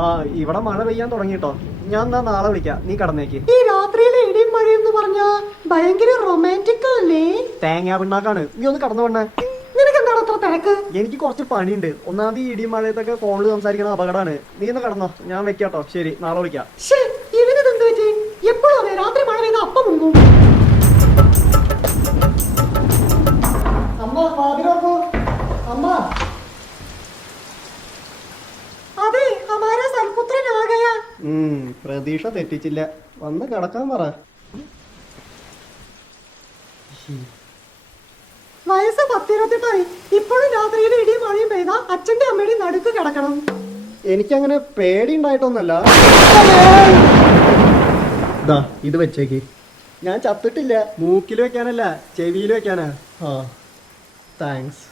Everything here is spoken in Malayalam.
ആ ഇവിടെ മഴ പെയ്യാൻ തുടങ്ങിട്ടോ. ഞാൻ എന്നാ നാളെ വിളിക്കാം, നീ കടന്നേക്ക്. ഈ രാത്രിയിലെ ഇടിയും മഴയെന്ന് പറഞ്ഞാ ഭയങ്കര റൊമാൻറ്റിക് അല്ലേ? തേങ്ങാ പിണ്ണാക്കാണ്, നീ ഒന്ന് കടന്നു വേണേ. നിനക്ക് എന്താണ് അത്ര തിരക്ക്? എനിക്ക് കുറച്ച് പണിയുണ്ട്. ഒന്നാമത് ഈ ഇടിയും മഴയത്തൊക്കെ ഫോണിൽ സംസാരിക്കണ അപകടമാണ്. നീ ഒന്ന് കടന്നോ, ഞാൻ വെക്കാട്ടോ. ശരി, നാളെ വിളിക്കാം. ഇവനെന്ത് പറ്റി? എപ്പോഴും അതെ, രാത്രി മഴ പെയ്ത അപ്പം മുങ്ങും. അമ്മ വാതിലോക്കോ. അമ്മ അതെ, ഹമാരാ സൽപുത്രൻ ആ ഗയാ. പ്രതീക്ഷ തെറ്റിച്ചില്ല. വന്ന് കിടക്കാൻ പറ. വയസ്സ് 10-28 ഇപ്പോഴും രാത്രിയിൽ ഇടിയും മഴയും പെയ്ത അച്ഛന്റെ അമ്മയുടെയും നടുക്ക് കിടക്കണം. എനിക്കങ്ങനെ പേടി ഉണ്ടായിട്ടൊന്നല്ല. ദാ ഇത് വെച്ചേക്ക്. ഞാൻ ചത്തിട്ടില്ല. മൂക്കിൽ വെക്കാനല്ല, ചെവിയിൽ വെക്കാനാ. ആ താങ്ക്സ്.